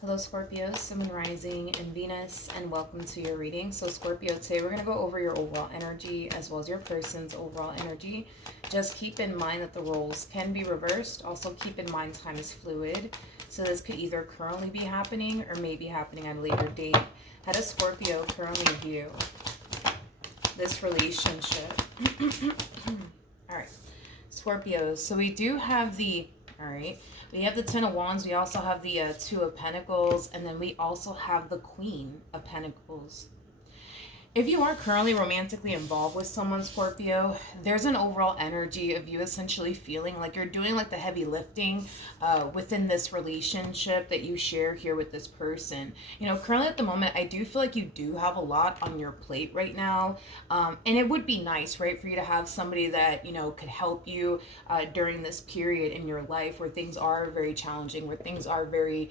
Hello Scorpio, Sun and Rising and Venus, and welcome to your reading. So Scorpio, today we're going to go over your overall energy as well as your person's overall energy. Just keep in mind that the roles can be reversed. Also keep in mind time is fluid. So this could either currently be happening or may be happening at a later date. How does Scorpio currently view this relationship? All right, Scorpios. So we do have we have the Ten of Wands. We also have the Two of Pentacles. And then we also have the Queen of Pentacles. If you are currently romantically involved with someone, Scorpio, there's an overall energy of you essentially feeling like you're doing like the heavy lifting within this relationship that you share here with this person. You know, currently at the moment, I do feel like you do have a lot on your plate right now. And it would be nice, right, for you to have somebody that, you know, could help you during this period in your life where things are very challenging, where things are very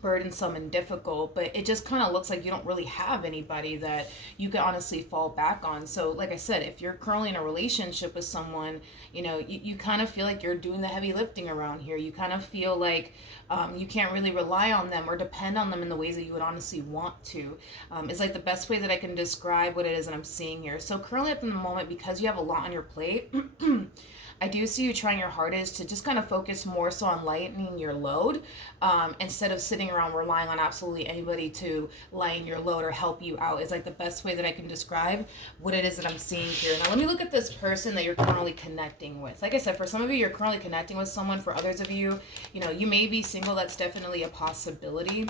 burdensome and difficult, but it just kind of looks like you don't really have anybody that you can honestly fall back on. So like I said, if you're currently in a relationship with someone, you know, you kind of feel like you're doing the heavy lifting around here. You kind of feel like you can't really rely on them or depend on them in the ways that you would honestly want to. It's like the best way that I can describe what it is that I'm seeing here. So currently at the moment, because you have a lot on your plate, I do see you trying your hardest to just kind of focus more so on lightening your load instead of sitting around relying on absolutely anybody to lighten your load or help you out. It's like the best way that I can describe what it is that I'm seeing here. Now let me look at this person that you're currently connecting with. Like I said, for some of you, you're currently connecting with someone. For others of you, you know, you may be single. That's definitely a possibility.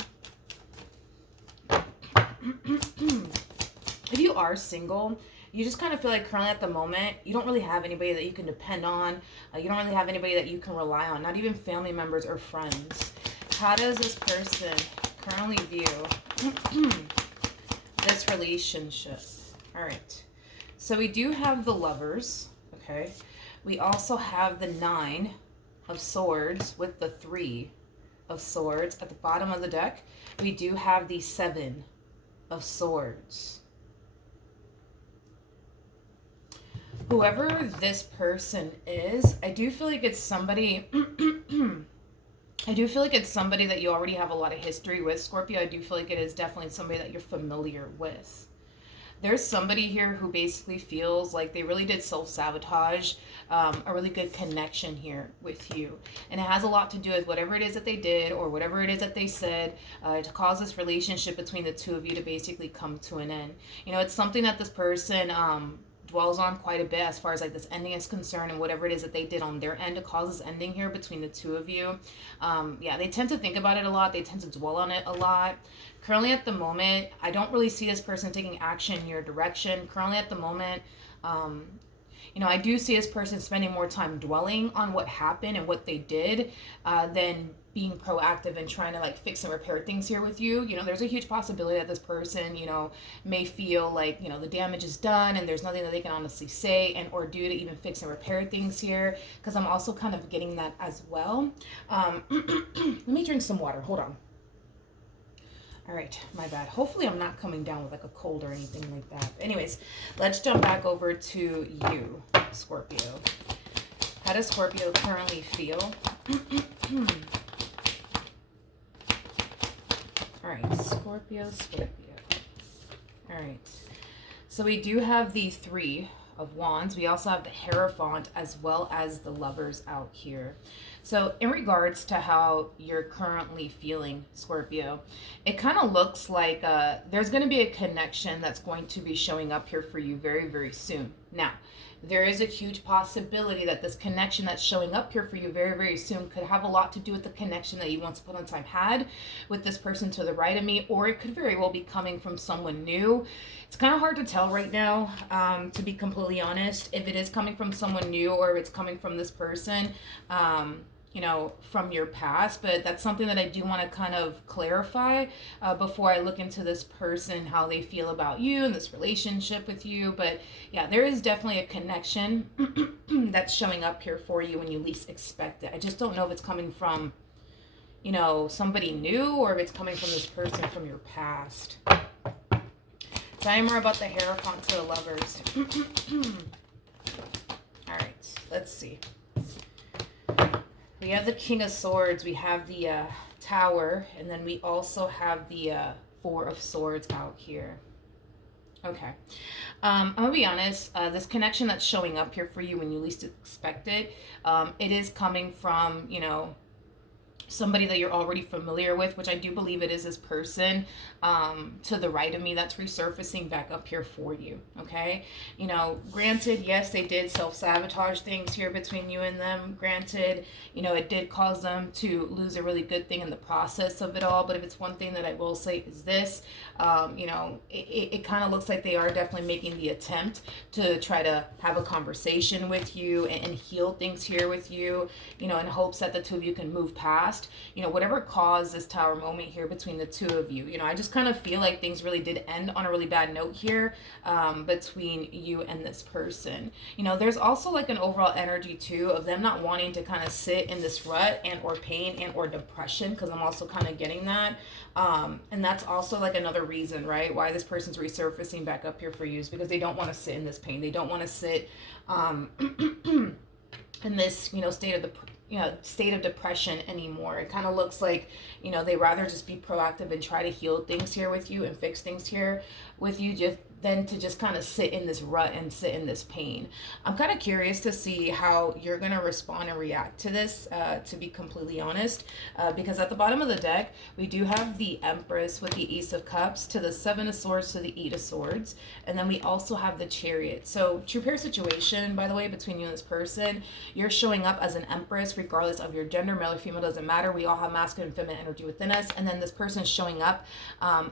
If you are single, you just kind of feel like currently at the moment, you don't really have anybody that you can depend on. You don't really have anybody that you can rely on, not even family members or friends. How does this person currently view this relationship? All right. So we do have the Lovers, okay? We also have the Nine of Swords with the Three of Swords. At the bottom of the deck, we do have the Seven of Swords. Whoever this person is, I do feel like it's somebody I do feel like it's somebody that you already have a lot of history with, Scorpio. I do feel like it is definitely somebody that you're familiar with. There's somebody here who basically feels like they really did self-sabotage a really good connection here with you. And it has a lot to do with whatever it is that they did or whatever it is that they said to cause this relationship between the two of you to basically come to an end. You know, it's something that this person dwells on quite a bit as far as like this ending is concerned, and whatever it is that they did on their end to cause this ending here between the two of you. Yeah, they tend to think about it a lot. They tend to dwell on it a lot. Currently at the moment, I don't really see this person taking action in your direction. Currently at the moment, you know, I do see this person spending more time dwelling on what happened and what they did than being proactive and trying to like fix and repair things here with you. You know, there's a huge possibility that this person, you know, may feel like, you know, the damage is done and there's nothing that they can honestly say and or do to even fix and repair things here, because I'm also kind of getting that as well. Let me drink some water. Hold on. All right, my bad. Hopefully I'm not coming down with like a cold or anything like that. Anyways, let's jump back over to you, Scorpio. How does Scorpio currently feel? All right, Scorpio. All right, so we do have the Three of Wands. We also have the Hierophant as well as the Lovers out here. So in regards to how you're currently feeling, Scorpio, it kind of looks like there's going to be a connection that's going to be showing up here for you very, very soon. Now, there is a huge possibility that this connection that's showing up here for you very, very soon could have a lot to do with the connection that you once upon a time had with this person to the right of me, or it could very well be coming from someone new. It's kind of hard to tell right now, to be completely honest, if it is coming from someone new or if it's coming from this person, you know, from your past. But that's something that I do want to kind of clarify before I look into this person, how they feel about you and this relationship with you. But yeah, there is definitely a connection that's showing up here for you when you least expect it. I just don't know if it's coming from, you know, somebody new or if it's coming from this person from your past. Tell me more about the Hierophant to the Lovers. All right, let's see. We have the King of Swords, we have the Tower, and then we also have the Four of Swords out here. Okay. I'm gonna be honest, this connection that's showing up here for you when you least expect it, it is coming from, you know, somebody that you're already familiar with, which I do believe it is this person to the right of me that's resurfacing back up here for you. Okay, you know, granted, yes, they did self-sabotage things here between you and them. Granted, you know, it did cause them to lose a really good thing in the process of it all. But if it's one thing that I will say is this, you know, it kind of looks like they are definitely making the attempt to try to have a conversation with you and heal things here with you, you know, in hopes that the two of you can move past, you know, whatever caused this Tower moment here between the two of you. You know, I just kind of feel like things really did end on a really bad note here between you and this person. You know, there's also like an overall energy too of them not wanting to kind of sit in this rut and or pain and or depression, because I'm also kind of getting that. And that's also like another reason, right, why this person's resurfacing back up here for you, is because they don't want to sit in this pain. They don't want to sit in this, you know, state of depression anymore. It kind of looks like, you know, they rather just be proactive and try to heal things here with you and fix things here with you, just than to just kind of sit in this rut and sit in this pain. I'm kind of curious to see how you're going to respond and react to this, to be completely honest, because at the bottom of the deck, we do have the Empress with the Ace of Cups to the Seven of Swords to the Eight of Swords, and then we also have the Chariot. So true pair situation, by the way, between you and this person, you're showing up as an Empress regardless of your gender, male or female, doesn't matter. We all have masculine and feminine energy within us, and then this person is showing up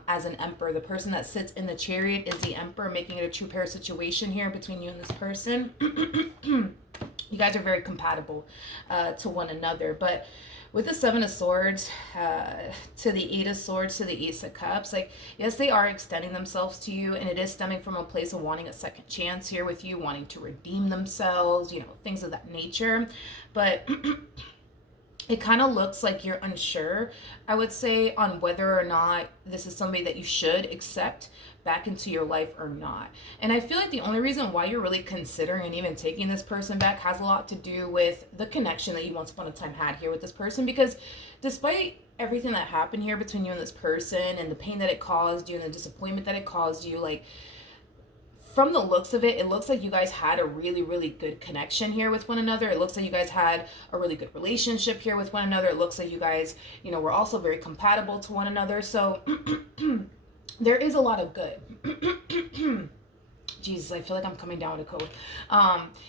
as an Emperor. The person that sits in the Chariot is the Emperor, making it a true pair situation here between you and this person. You guys are very compatible to one another. But with the Seven of Swords to the Eight of Swords to the Ace of Cups, like, yes, they are extending themselves to you, and it is stemming from a place of wanting a second chance here with you, wanting to redeem themselves, you know, things of that nature. But it kind of looks like you're unsure, I would say, on whether or not this is somebody that you should accept back into your life or not. And I feel like the only reason why you're really considering and even taking this person back has a lot to do with the connection that you once upon a time had here with this person. Because despite everything that happened here between you and this person and the pain that it caused you and the disappointment that it caused you, like, from the looks of it, it looks like you guys had a really, really good connection here with one another. It looks like you guys had a really good relationship here with one another. It looks like you guys, you know, were also very compatible to one another. So there is a lot of good. Jesus, I feel like I'm coming down with a cold.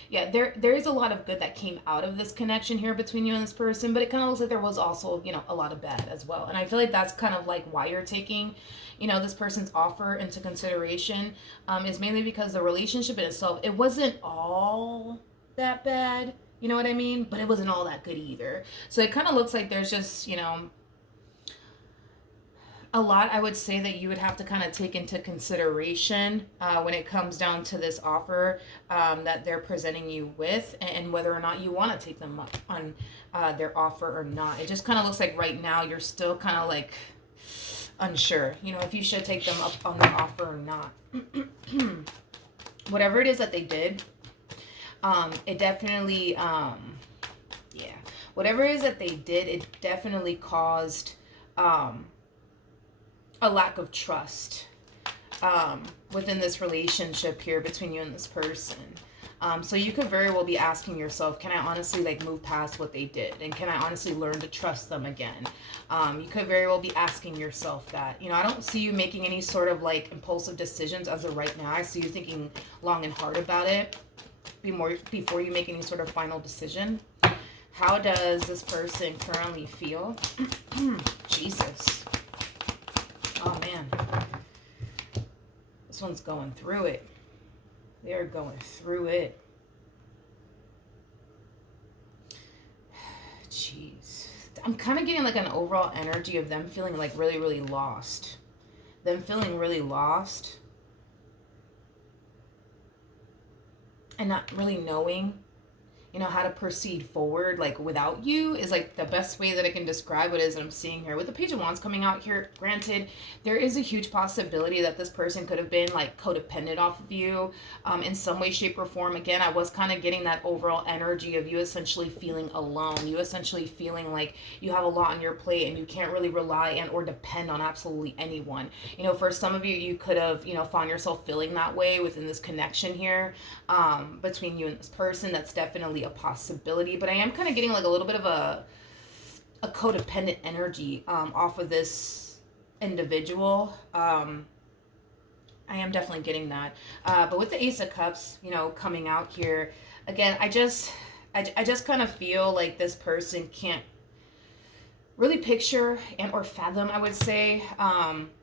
Yeah, there is a lot of good that came out of this connection here between you and this person, but it kind of looks like there was also, you know, a lot of bad as well. And I feel like that's kind of like why you're taking, you know, this person's offer into consideration, is mainly because the relationship in itself, it wasn't all that bad, you know what I mean? But it wasn't all that good either. So it kind of looks like there's just, you know, a lot, I would say, that you would have to kind of take into consideration when it comes down to this offer that they're presenting you with, and whether or not you want to take them up on their offer or not. It just kind of looks like right now you're still kind of like unsure, you know, if you should take them up on the offer or not. Whatever it is that they did, it definitely, yeah, whatever it is that they did, it definitely caused a lack of trust within this relationship here between you and this person. So you could very well be asking yourself, can I honestly like move past what they did? And can I honestly learn to trust them again? You could very well be asking yourself that. You know, I don't see you making any sort of like impulsive decisions as of right now. I see you thinking long and hard about it before you make any sort of final decision. How does this person currently feel? Jesus. Oh man, this one's going through it. They are going through it. Jeez. I'm kind of getting like an overall energy of them feeling like really, really lost. Them feeling really lost. And not really knowing, how to proceed forward, like without you, is like the best way that I can describe what it is that I'm seeing here. With the Page of Wands coming out here, granted, there is a huge possibility that this person could have been like codependent off of you in some way, shape, or form. Again, I was kind of getting that overall energy of you essentially feeling alone, you essentially feeling like you have a lot on your plate and you can't really rely and or depend on absolutely anyone. For some of you, you could have, found yourself feeling that way within this connection here between you and this person. That's definitely a possibility, but I am kind of getting like a little bit of a codependent energy off of this individual. I am definitely getting that. But with the Ace of Cups, coming out here, again, I just kind of feel like this person can't really picture and or fathom, I would say,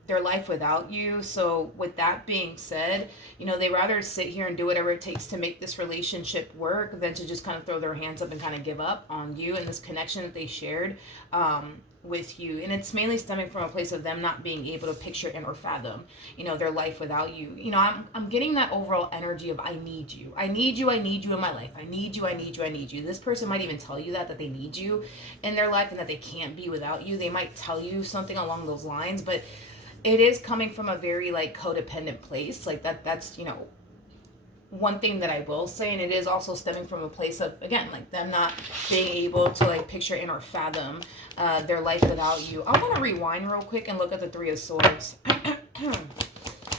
their life without you. So with that being said, they rather sit here and do whatever it takes to make this relationship work than to just kind of throw their hands up and kind of give up on you and this connection that they shared with you. And it's mainly stemming from a place of them not being able to picture and or fathom, their life without you. I'm getting that overall energy of I need you. I need you. I need you in my life. I need you. I need you. I need you. This person might even tell you that they need you in their life and that they can't be without you. They might tell you something along those lines, but it is coming from a very like codependent place. Like that's one thing that I will say, and it is also stemming from a place of, again, like them not being able to like picture and or fathom their life without you. I want to rewind real quick and look at the Three of Swords.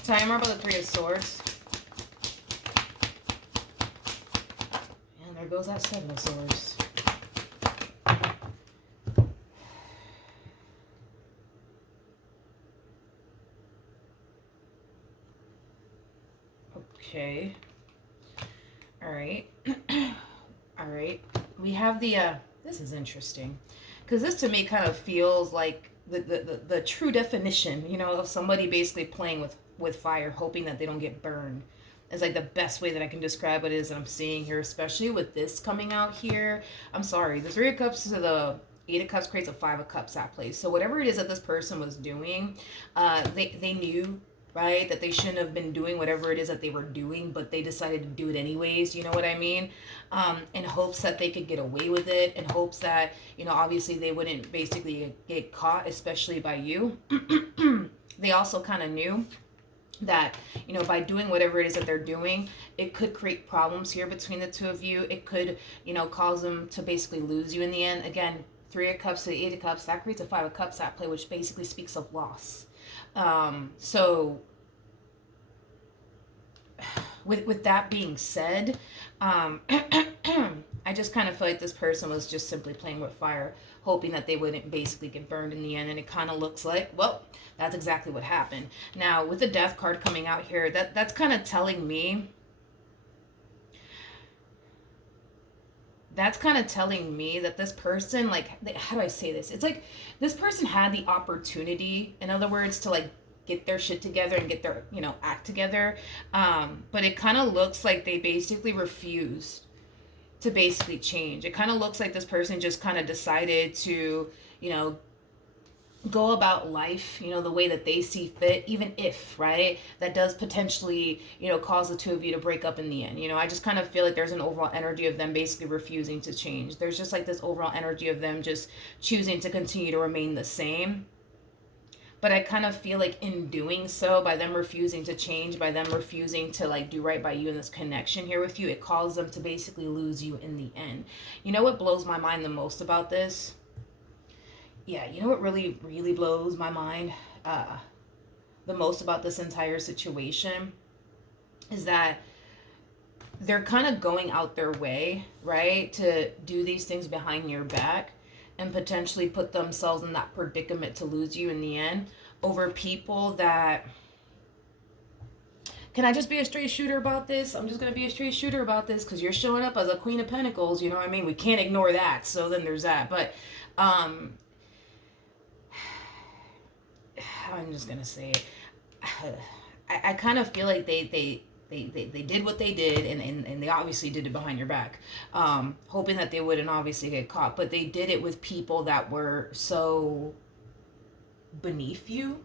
So I remember the Three of Swords. And there goes that Seven of Swords. Okay. All right. All right. We have the, this is interesting. Because this to me kind of feels like the true definition, of somebody basically playing with fire, hoping that they don't get burned. It's like the best way that I can describe what it is that I'm seeing here, especially with this coming out here. I'm sorry. The Three of Cups to the Eight of Cups creates a Five of Cups at play. So whatever it is that this person was doing, they knew, right, that they shouldn't have been doing whatever it is that they were doing, but they decided to do it anyways, you know what I mean? In hopes that they could get away with it, in hopes that, obviously they wouldn't basically get caught, especially by you. They also kind of knew that, by doing whatever it is that they're doing, it could create problems here between the two of you. It could, cause them to basically lose you in the end. Again, Three of Cups to the Eight of Cups, that creates a Five of Cups at play, which basically speaks of loss. So with that being said, I just kind of feel like this person was just simply playing with fire, hoping that they wouldn't basically get burned in the end. And it kind of looks like, well, that's exactly what happened. Now, with the Death card coming out here, that's kind of telling me, that this person, like, how do I say this? It's like this person had the opportunity, in other words, to like get their shit together and get their, act together. But it kind of looks like they basically refused to basically change. It kind of looks like this person just kind of decided to, go about life, the way that they see fit, even if, right, that does potentially, cause the two of you to break up in the end. I just kind of feel like there's an overall energy of them basically refusing to change. There's just like this overall energy of them just choosing to continue to remain the same. But I kind of feel like in doing so, by them refusing to change, by them refusing to like do right by you in this connection here with you, it caused them to basically lose you in the end. You know what blows my mind the most about this? Yeah, you know what really, really blows my mind the most about this entire situation is that they're kind of going out their way, right, to do these things behind your back and potentially put themselves in that predicament to lose you in the end over people that... Can I just be a straight shooter about this? I'm just going to be a straight shooter about this because you're showing up as a Queen of Pentacles, you know what I mean? We can't ignore that, so then there's that. But I'm just going to say it. I kind of feel like they did what they did, and they obviously did it behind your back, hoping that they wouldn't obviously get caught. But they did it with people that were so beneath you.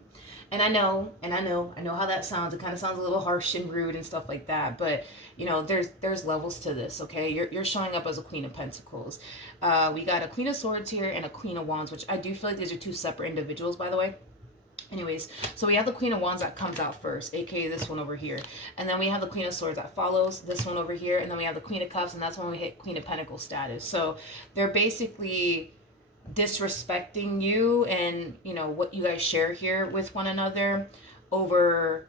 And I know how that sounds. It kind of sounds a little harsh and rude and stuff like that. But there's levels to this. Okay, you're showing up as a Queen of Pentacles. We got a Queen of Swords here and a Queen of Wands, which I do feel like these are two separate individuals, by the way. Anyways, so we have the Queen of Wands that comes out first, aka this one over here. And then we have the Queen of Swords that follows, this one over here. And then we have the Queen of Cups, and that's when we hit Queen of Pentacles status. So they're basically disrespecting you and, what you guys share here with one another over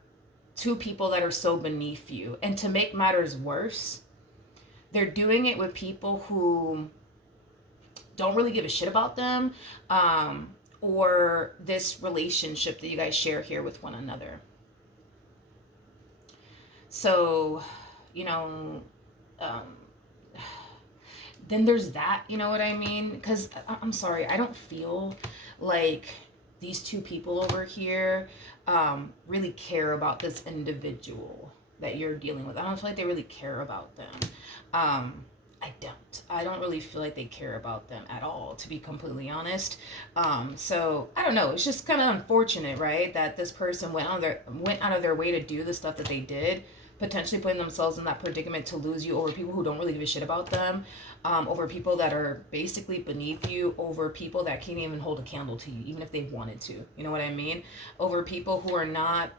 two people that are so beneath you. And to make matters worse, they're doing it with people who don't really give a shit about them, or this relationship that you guys share here with one another. So, then there's that, you know what I mean? Because I'm sorry, I don't feel like these two people over here really care about this individual that you're dealing with. I don't feel like they really care about them. I don't really feel like they care about them at all, to be completely honest. So I don't know. It's just kind of unfortunate, right? That this person went out of their way to do the stuff that they did, potentially putting themselves in that predicament to lose you over people who don't really give a shit about them, over people that are basically beneath you, over people that can't even hold a candle to you, even if they wanted to. You know what I mean? Over people who are not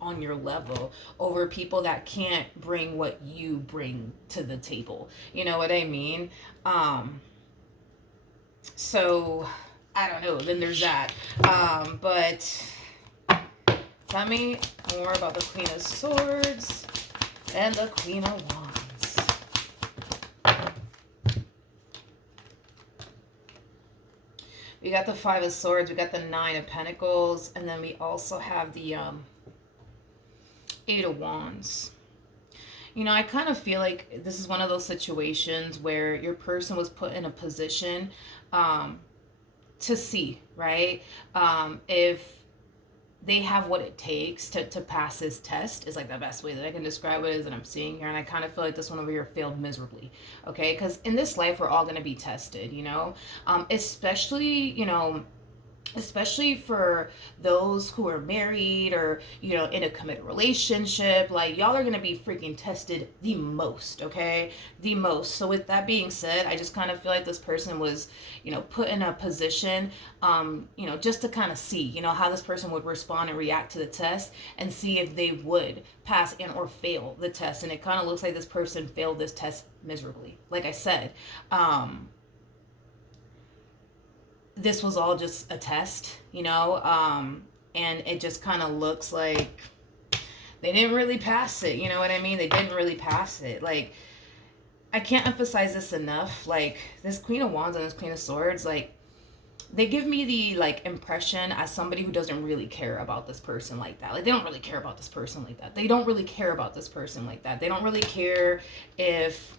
on your level, over people that can't bring what you bring to the table. You know what I mean? So I don't know. Then there's that. But tell me more about the Queen of Swords and the Queen of Wands. We got the Five of Swords, we got the Nine of Pentacles, and then we also have the Eight of Wands. I kind of feel like this is one of those situations where your person was put in a position to see, right? If they have what it takes to pass this test, is like the best way that I can describe it is that I'm seeing here. And I kind of feel like this one over here failed miserably, okay? Because in this life, we're all going to be tested, especially for those who are married or, in a committed relationship. Like, y'all are going to be freaking tested the most, okay? The most. So with that being said, I just kind of feel like this person was, put in a position, just to kind of see, how this person would respond and react to the test and see if they would pass and or fail the test. And it kind of looks like this person failed this test miserably. Like I said, this was all just a test, and it just kind of looks like they didn't really pass it, you know what I mean? They didn't really pass it. Like, I can't emphasize this enough. Like, this Queen of Wands and this Queen of Swords, like, they give me the, like, impression as somebody who doesn't really care about this person like that. Like, they don't really care about this person like that. They don't really care about this person like that. They don't really care if,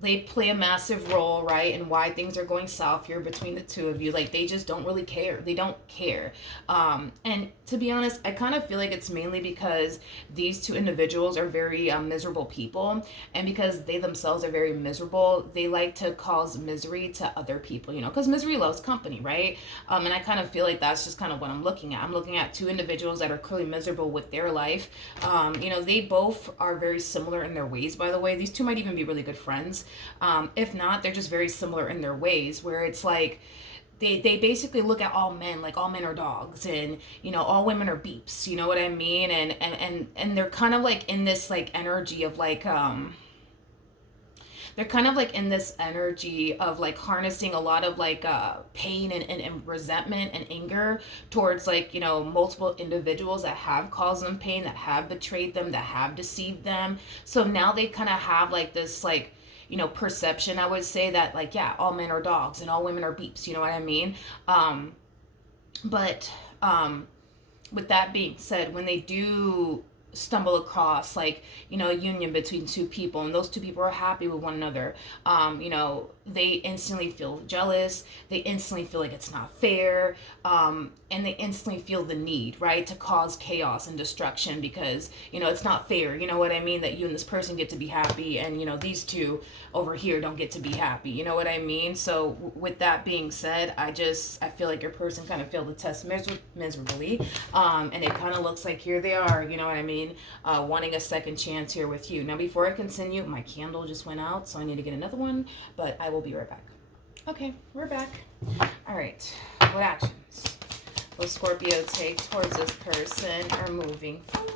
they play a massive role, right, in why things are going south here between the two of you. Like, they just don't really care. They don't care. And to be honest, I kind of feel like it's mainly because these two individuals are very miserable people. And because they themselves are very miserable, they like to cause misery to other people, because misery loves company, right? And I kind of feel like that's just kind of what I'm looking at. I'm looking at two individuals that are clearly miserable with their life. They both are very similar in their ways, by the way. These two might even be really good friends. If not, they're just very similar in their ways, where it's like they basically look at all men like all men are dogs, and all women are beeps, you know what I mean? And they're kind of like in this like energy of like they're kind of like in this energy of like harnessing a lot of like pain and resentment and anger towards like multiple individuals that have caused them pain, that have betrayed them, that have deceived them. So now they kind of have like this like perception, I would say, that like, yeah, all men are dogs and all women are beeps, you know what I mean? But with that being said, when they do stumble across like a union between two people, and those two people are happy with one another, they instantly feel jealous. They instantly feel like it's not fair. And they instantly feel the need, right, to cause chaos and destruction because, it's not fair. You know what I mean? That you and this person get to be happy and, these two over here don't get to be happy. You know what I mean? So, with that being said, I feel like your person kind of failed the test miserably. And it kind of looks like here they are, you know what I mean? Wanting a second chance here with you. Now, before I continue, my candle just went out, so I need to get another one, but I will be right back. Okay, we're back. All right, what actions will Scorpio take towards this person or moving forward?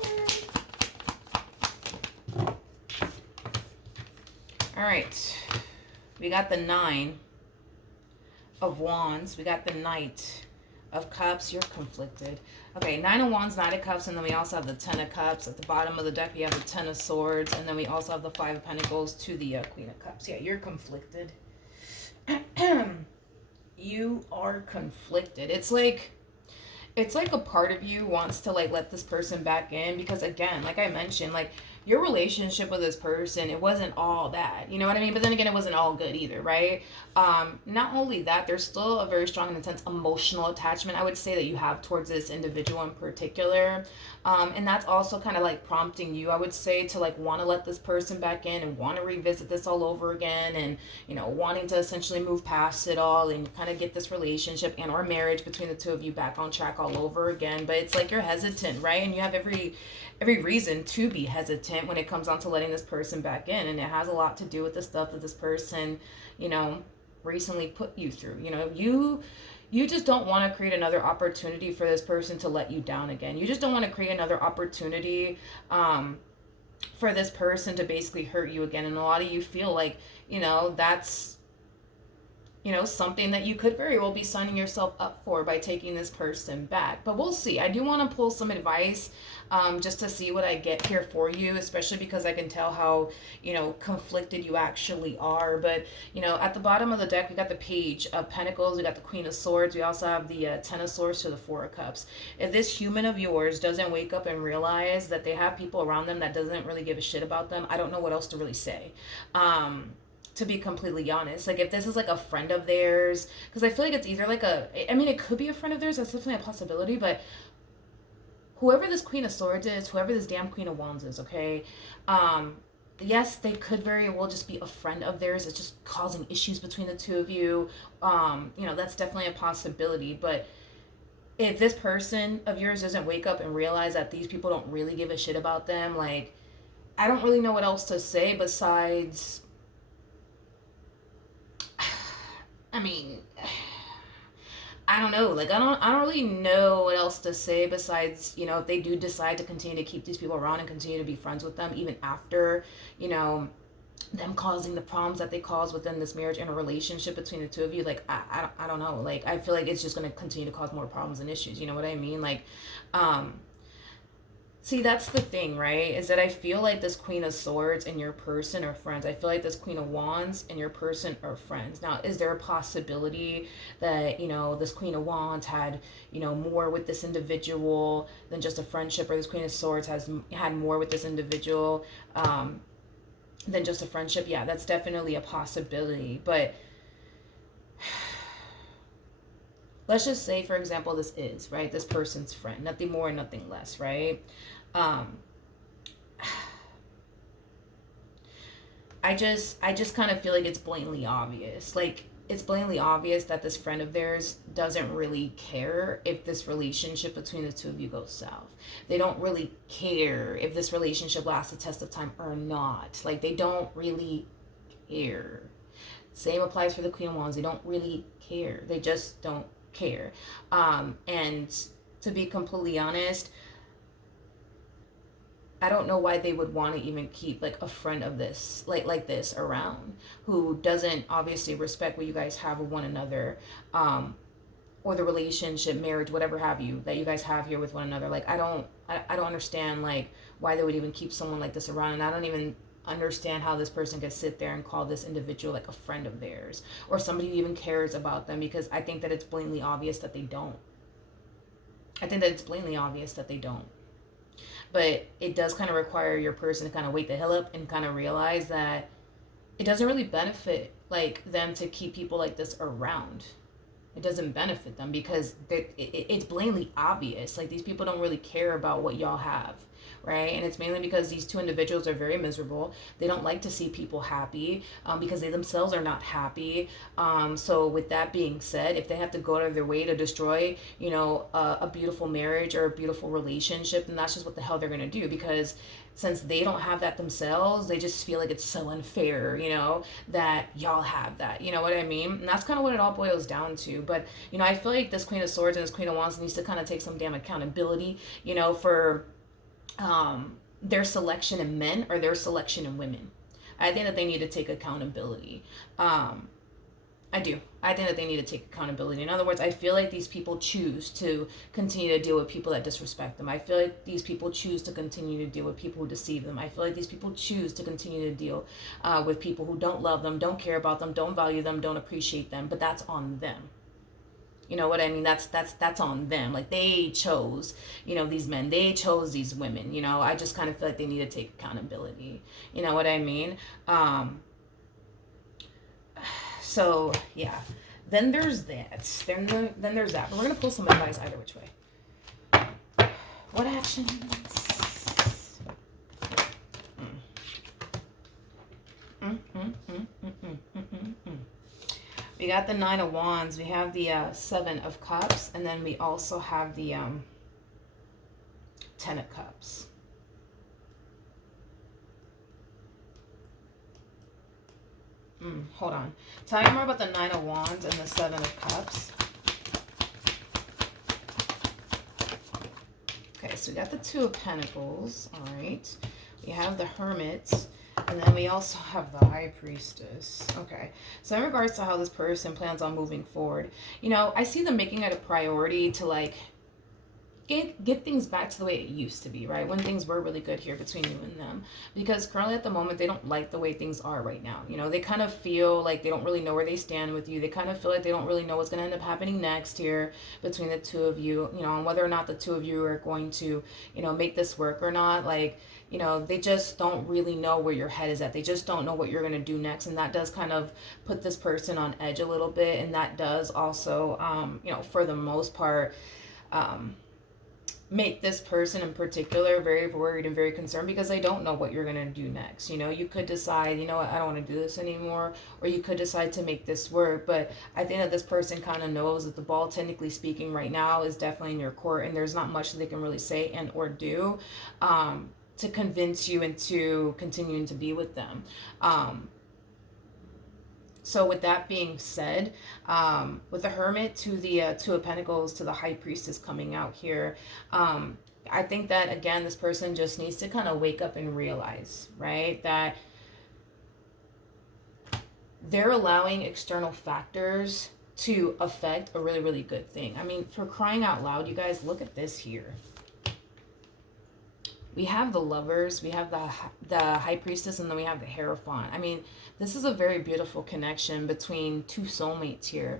All right, we got the 9 of Wands. We got the Knight of Cups. You're conflicted. Okay, 9 of Wands, 9 of Cups, and then we also have the 10 of Cups. At the bottom of the deck, we have the 10 of Swords, and then we also have the 5 of Pentacles to the Queen of Cups. Yeah, you're conflicted. You are conflicted. It's like a part of you wants to like let this person back in because, again, like I mentioned, like your relationship with this person, it wasn't all bad, you know what I mean? But then again, it wasn't all good either, right? Not only that, there's still a very strong and intense emotional attachment, I would say, that you have towards this individual in particular. And that's also kind of like prompting you, I would say, to like want to let this person back in and want to revisit this all over again, and wanting to essentially move past it all and kind of get this relationship and or marriage between the two of you back on track all over again. But it's like you're hesitant, right? And you have every reason to be hesitant when it comes on to letting this person back in, and it has a lot to do with the stuff that this person recently put you through. You just don't want to create another opportunity for this person to let you down again. You just don't want to create another opportunity for this person to basically hurt you again. And a lot of you feel like that's something that you could very well be signing yourself up for by taking this person back. But we'll see. I do want to pull some advice just to see what I get here for you, especially because I can tell how, conflicted you actually are. But, at the bottom of the deck, we got the Page of Pentacles, we got the Queen of Swords, we also have the 10 of Swords to the 4 of Cups. If this human of yours doesn't wake up and realize that they have people around them that doesn't really give a shit about them, I don't know what else to really say. To be completely honest, like if this is like a friend of theirs, because I feel like it's either like it could be a friend of theirs, that's definitely a possibility, but whoever this Queen of Swords is, whoever this damn Queen of Wands is, okay, yes, they could very well just be a friend of theirs. It's just causing issues between the two of you. That's definitely a possibility, but if this person of yours doesn't wake up and realize that these people don't really give a shit about them, like, I don't really know what else to say besides, I don't know. Like, I don't really know what else to say besides, if they do decide to continue to keep these people around and continue to be friends with them, even after, them causing the problems that they cause within this marriage and a relationship between the two of you. Like, I don't know. Like, I feel like it's just going to continue to cause more problems and issues. You know what I mean? Like, see, that's the thing, right? Is that I feel like this Queen of Swords and your person are friends. I feel like this Queen of Wands and your person are friends. Now, is there a possibility that, this Queen of Wands had, more with this individual than just a friendship, or this Queen of Swords had more with this individual than just a friendship? Yeah, that's definitely a possibility. But let's just say, for example, this is, right, this person's friend. Nothing more, nothing less, right? I just kind of feel like it's blatantly obvious. Like, it's blatantly obvious that this friend of theirs doesn't really care if this relationship between the two of you goes south. They don't really care if this relationship lasts the test of time or not. Like, they don't really care. Same applies for the Queen of Wands. They don't really care. They just don't care. And to be completely honest, I don't know why they would want to even keep like a friend of this like this around, who doesn't obviously respect what you guys have with one another, or the relationship, marriage, whatever have you, that you guys have here with one another. Like, I don't understand like why they would even keep someone like this around, and I don't even understand how this person could sit there and call this individual like a friend of theirs or somebody who even cares about them, because I think that it's blatantly obvious that they don't. But it does kind of require your person to kind of wake the hell up and kind of realize that it doesn't really benefit like them to keep people like this around. It doesn't benefit them because it's blatantly obvious. Like, these people don't really care about what y'all have, right? And it's mainly because these two individuals are very miserable. They don't like to see people happy, because they themselves are not happy. So with that being said, if they have to go out of their way to destroy, a beautiful marriage or a beautiful relationship, then that's just what the hell they're gonna do, because since they don't have that themselves, they just feel like it's so unfair, that y'all have that. You know what I mean? And that's kind of what it all boils down to. But, I feel like this Queen of Swords and this Queen of Wands needs to kind of take some damn accountability, for their selection in men or their selection in women. I think that they need to take accountability. I do. I think that they need to take accountability. In other words, I feel like these people choose to continue to deal with people that disrespect them. I feel like these people choose to continue to deal with people who deceive them. I feel like these people choose to continue to deal with people who don't love them, don't care about them, don't value them, don't appreciate them. But that's on them. You know what I mean? That's on them. Like, they chose, these men. They chose these women. I just kind of feel like they need to take accountability. You know what I mean? So yeah, then there's that. Then there's that. But we're gonna pull some advice either which way. What actions? We got the Nine of Wands. We have the Seven of Cups, and then we also have the Ten of Cups. Hold on. Tell me more about the Nine of Wands and the Seven of Cups. Okay, so we got the Two of Pentacles. All right. We have the Hermit. And then we also have the High Priestess. Okay. So in regards to how this person plans on moving forward, I see them making it a priority to, like, get things back to the way it used to be, right? When things were really good here between you and them. Because currently at the moment, they don't like the way things are right now. They kind of feel like they don't really know where they stand with you. They kind of feel like they don't really know what's going to end up happening next here between the two of you, and whether or not the two of you are going to, make this work or not. Like, they just don't really know where your head is at. They just don't know what you're going to do next. And that does kind of put this person on edge a little bit. And that does also, for the most part, make this person in particular very worried and very concerned because they don't know what you're going to do next. You could decide, what, I don't want to do this anymore, or you could decide to make this work. But I think that this person kind of knows that the ball, technically speaking, right now is definitely in your court, and there's not much that they can really say and or do to convince you into continuing to be with them. So with that being said, with the Hermit to the Two of Pentacles to the High Priestess coming out here, I think that, again, this person just needs to kind of wake up and realize, right, that they're allowing external factors to affect a really, really good thing. I mean, for crying out loud, you guys, look at this here. We have the Lovers, we have the High Priestess, and then we have the Hierophant. I mean, this is a very beautiful connection between two soulmates here.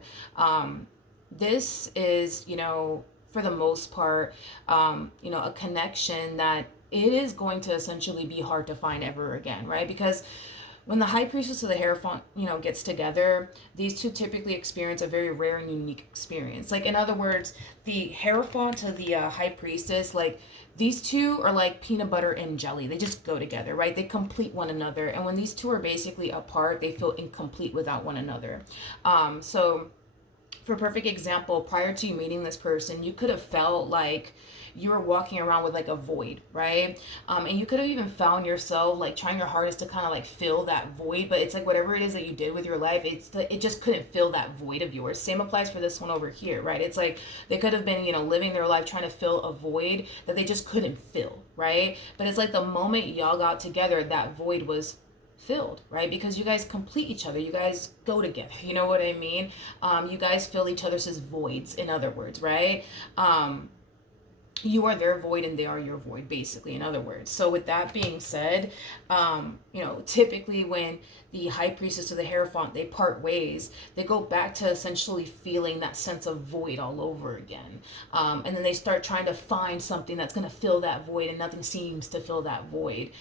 This is, for the most part, a connection that it is going to essentially be hard to find ever again, right? Because when the High Priestess of the Hierophant, gets together, these two typically experience a very rare and unique experience. Like, in other words, the Hierophant to the High Priestess, like, these two are like peanut butter and jelly. They just go together, right? They complete one another. And when these two are basically apart, they feel incomplete without one another. So for a perfect example, prior to you meeting this person, you could have felt like you were walking around with like a void, right? And you could have even found yourself like trying your hardest to kind of like fill that void, but it's like whatever it is that you did with your life, it just couldn't fill that void of yours. Same applies for this one over here, right? It's like they could have been, living their life trying to fill a void that they just couldn't fill, right? But it's like the moment y'all got together, that void was filled, right? Because you guys complete each other, you guys go together, you know what I mean? You guys fill each other's voids, in other words, right? You are their void and they are your void, basically, in other words. So with that being said, typically when the high priestess to the Hierophant, they part ways. They go back to essentially feeling that sense of void all over again. And then they start trying to find something that's going to fill that void, and nothing seems to fill that void.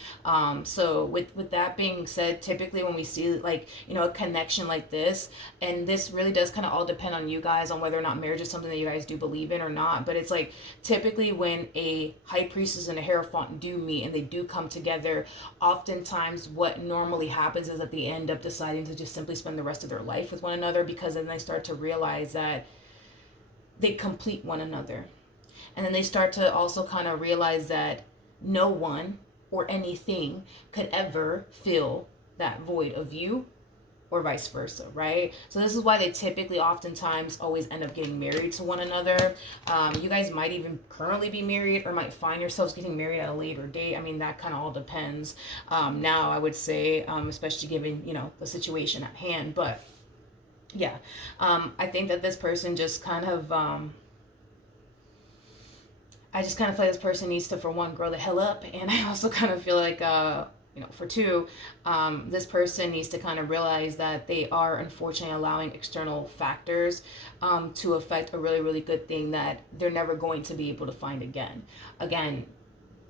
So with that being said, typically when we see like, you know, a connection like this, and this really does kind of all depend on you guys on whether or not marriage is something that you guys do believe in or not. But it's like typically when a high priestess and a Hierophant do meet and they do come together, oftentimes what normally happens is that they end up deciding to just simply spend the rest of their life with one another, because then they start to realize that they complete one another. And then they start to also kind of realize that no one or anything could ever fill that void of you, or vice versa, right? So this is why they typically oftentimes always end up getting married to one another. You guys might even currently be married, or might find yourselves getting married at a later date. I mean, that kind of all depends. Now, I would say, especially given, you know, the situation at hand. But yeah, I think that this person just kind of, I just kind of feel like this person needs to, for one, grow the hell up. And I also kind of feel like, you know, for two, this person needs to kind of realize that they are unfortunately allowing external factors to affect a really, really good thing that they're never going to be able to find again. Again,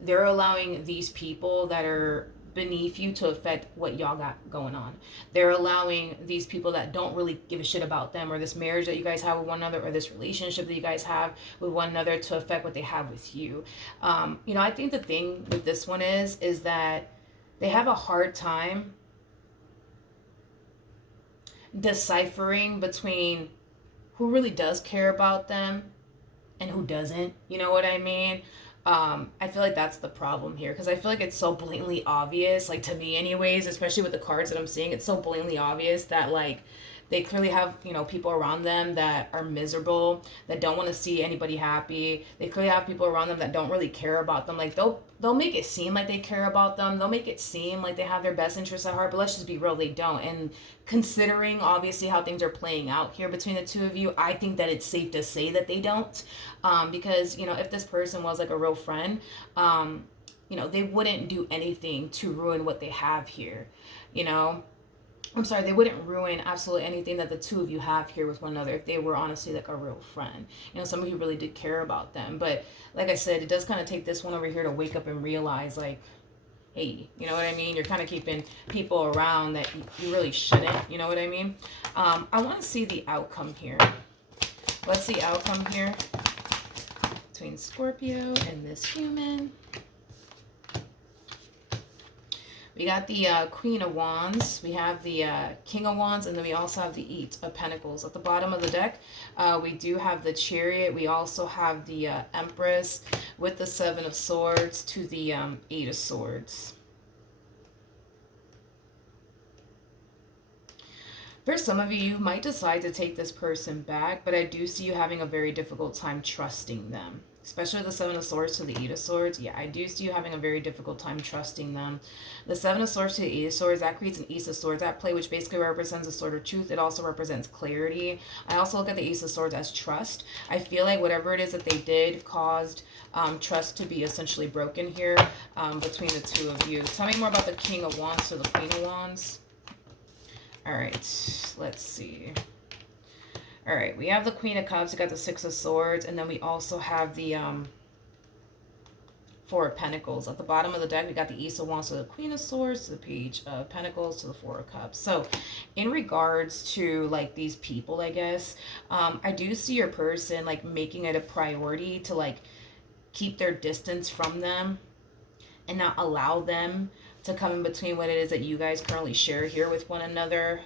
they're allowing these people that are beneath you to affect what y'all got going on. They're allowing these people that don't really give a shit about them, or this marriage that you guys have with one another, or this relationship that you guys have with one another, to affect what they have with you. You know, I think the thing with this one is that they have a hard time deciphering between who really does care about them and who doesn't. You know what I mean? I feel like that's the problem here, because I feel like it's so blatantly obvious, like to me anyways, especially with the cards that I'm seeing, it's so blatantly obvious that like they clearly have, you know, people around them that are miserable, that don't want to see anybody happy. They clearly have people around them that don't really care about them. Like they'll make it seem like they care about them. They'll make it seem like they have their best interests at heart, but let's just be real, they don't. And considering obviously how things are playing out here between the two of you, I think that it's safe to say that they don't. Because, you know, if this person was like a real friend, you know, they wouldn't do anything to ruin what they have here, you know. I'm sorry, they wouldn't ruin absolutely anything that the two of you have here with one another if they were honestly like a real friend. You know, somebody who really did care about them. But like I said, it does kind of take this one over here to wake up and realize, like, hey, you know what I mean? You're kind of keeping people around that you really shouldn't. You know what I mean? I want to see the outcome here. Let's see outcome here between Scorpio and this human. We got the Queen of Wands, we have the King of Wands, and then we also have the Eight of Pentacles. At the bottom of the deck, we do have the Chariot. We also have the Empress with the Seven of Swords to the Eight of Swords. For some of you, you might decide to take this person back, but I do see you having a very difficult time trusting them. Especially the Seven of Swords to the Eight of Swords. Yeah, I do see you having a very difficult time trusting them. The Seven of Swords to the Eight of Swords, that creates an Ace of Swords at play, which basically represents a sword of truth. It also represents clarity. I also look at the Ace of Swords as trust. I feel like whatever it is that they did caused trust to be essentially broken here between the two of you. Tell me more about the King of Wands to the Queen of Wands. All right, let's see. All right, we have the Queen of Cups, we got the Six of Swords, and then we also have the Four of Pentacles. At the bottom of the deck, we got the Ace of Wands to the Queen of Swords, to the Page of Pentacles, to the Four of Cups. So in regards to like these people, I guess, I do see your person like making it a priority to like keep their distance from them and not allow them to come in between what it is that you guys currently share here with one another.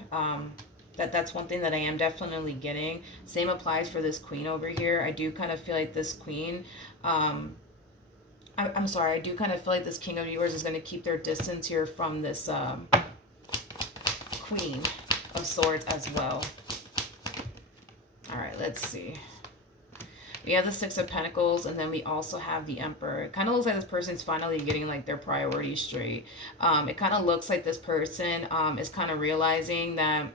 That's one thing that I am definitely getting. Same applies for this Queen over here. I do kind of feel like this Queen, I'm sorry, I do kind of feel like this King of yours is going to keep their distance here from this Queen of Swords as well. All right, let's see. We have the Six of Pentacles, and then we also have the Emperor. It kind of looks like this person's finally getting like their priorities straight. It kind of looks like this person is kind of realizing that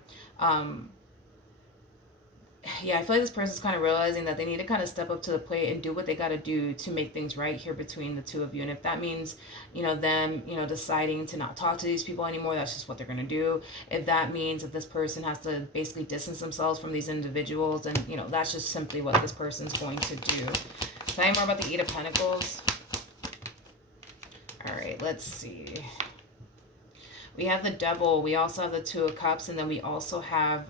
yeah, I feel like this person's kind of realizing that they need to kind of step up to the plate and do what they got to do to make things right here between the two of you. And if that means, them, deciding to not talk to these people anymore, that's just what they're going to do. If that means that this person has to basically distance themselves from these individuals, then, that's just simply what this person's going to do. Tell me more about the Eight of Pentacles. All right, let's see. We have the Devil. We also have the Two of Cups. And then we also have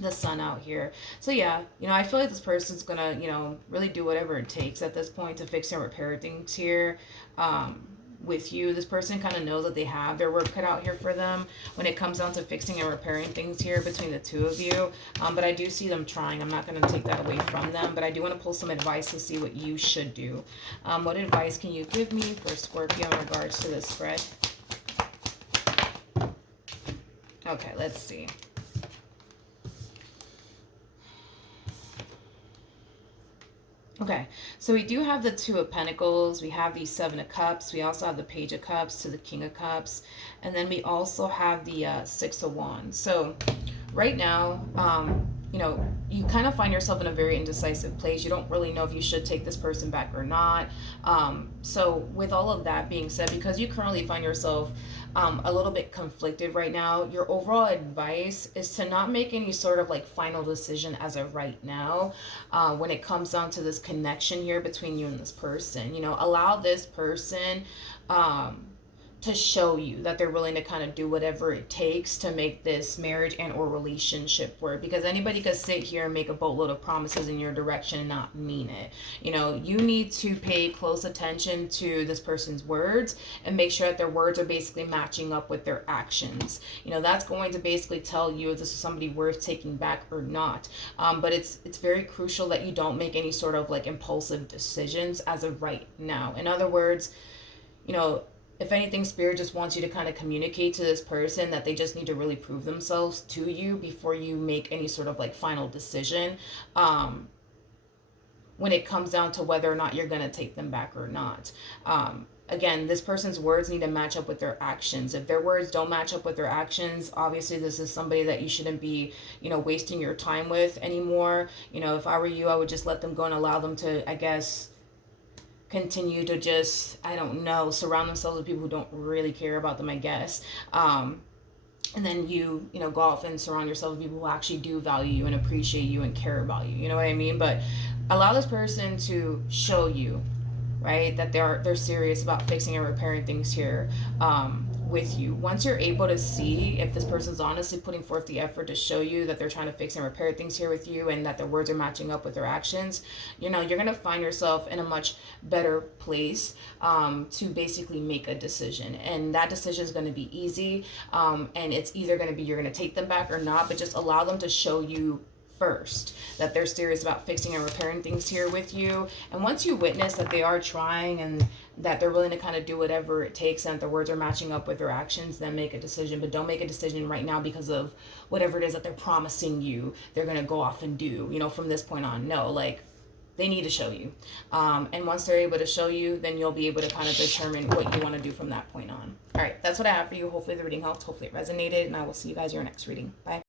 the Sun out here. So yeah, I feel like this person's gonna, really do whatever it takes at this point to fix and repair things here with you. This person kind of knows that they have their work cut out here for them when it comes down to fixing and repairing things here between the two of you. But I do see them trying. I'm not going to take that away from them, but I do want to pull some advice to see what you should do. What advice can you give me for Scorpio in regards to this spread? Okay, let's see. Okay, so we do have the Two of Pentacles, we have the Seven of Cups, we also have the Page of Cups to the King of Cups, and then we also have the Six of Wands. So right now, you kind of find yourself in a very indecisive place. You don't really know if you should take this person back or not. So with all of that being said, because you currently find yourself a little bit conflicted right now, your overall advice is to not make any sort of like final decision as of right now when it comes down to this connection here between you and this person. Allow this person to show you that they're willing to kind of do whatever it takes to make this marriage and or relationship work, because anybody could sit here and make a boatload of promises in your direction and not mean it. You need to pay close attention to this person's words and make sure that their words are basically matching up with their actions. That's going to basically tell you if this is somebody worth taking back or not. But it's very crucial that you don't make any sort of like impulsive decisions as of right now. In other words, if anything, Spirit just wants you to kind of communicate to this person that they just need to really prove themselves to you before you make any sort of like final decision when it comes down to whether or not you're going to take them back or not. Again, this person's words need to match up with their actions. If their words don't match up with their actions, obviously this is somebody that you shouldn't be, wasting your time with anymore. If I were you, I would just let them go and allow them to, I guess, continue to just, I don't know, surround themselves with people who don't really care about them, I guess. And then you go off and surround yourself with people who actually do value you and appreciate you and care about you. You know what I mean? But allow this person to show you, right, that they're serious about fixing and repairing things here with you. Once you're able to see if this person's honestly putting forth the effort to show you that they're trying to fix and repair things here with you and that their words are matching up with their actions, you're going to find yourself in a much better place to basically make a decision. And that decision is going to be easy. And it's either going to be you're going to take them back or not, but just allow them to show you first that they're serious about fixing and repairing things here with you. And once you witness that they are trying and that they're willing to kind of do whatever it takes and that their words are matching up with their actions, then make a decision. But don't make a decision right now because of whatever it is that they're promising you they're going to go off and do, from this point on. No, like, they need to show you. And once they're able to show you, then you'll be able to kind of determine what you want to do from that point on. All right, that's what I have for you. Hopefully the reading helped. Hopefully it resonated. And I will see you guys in your next reading. Bye.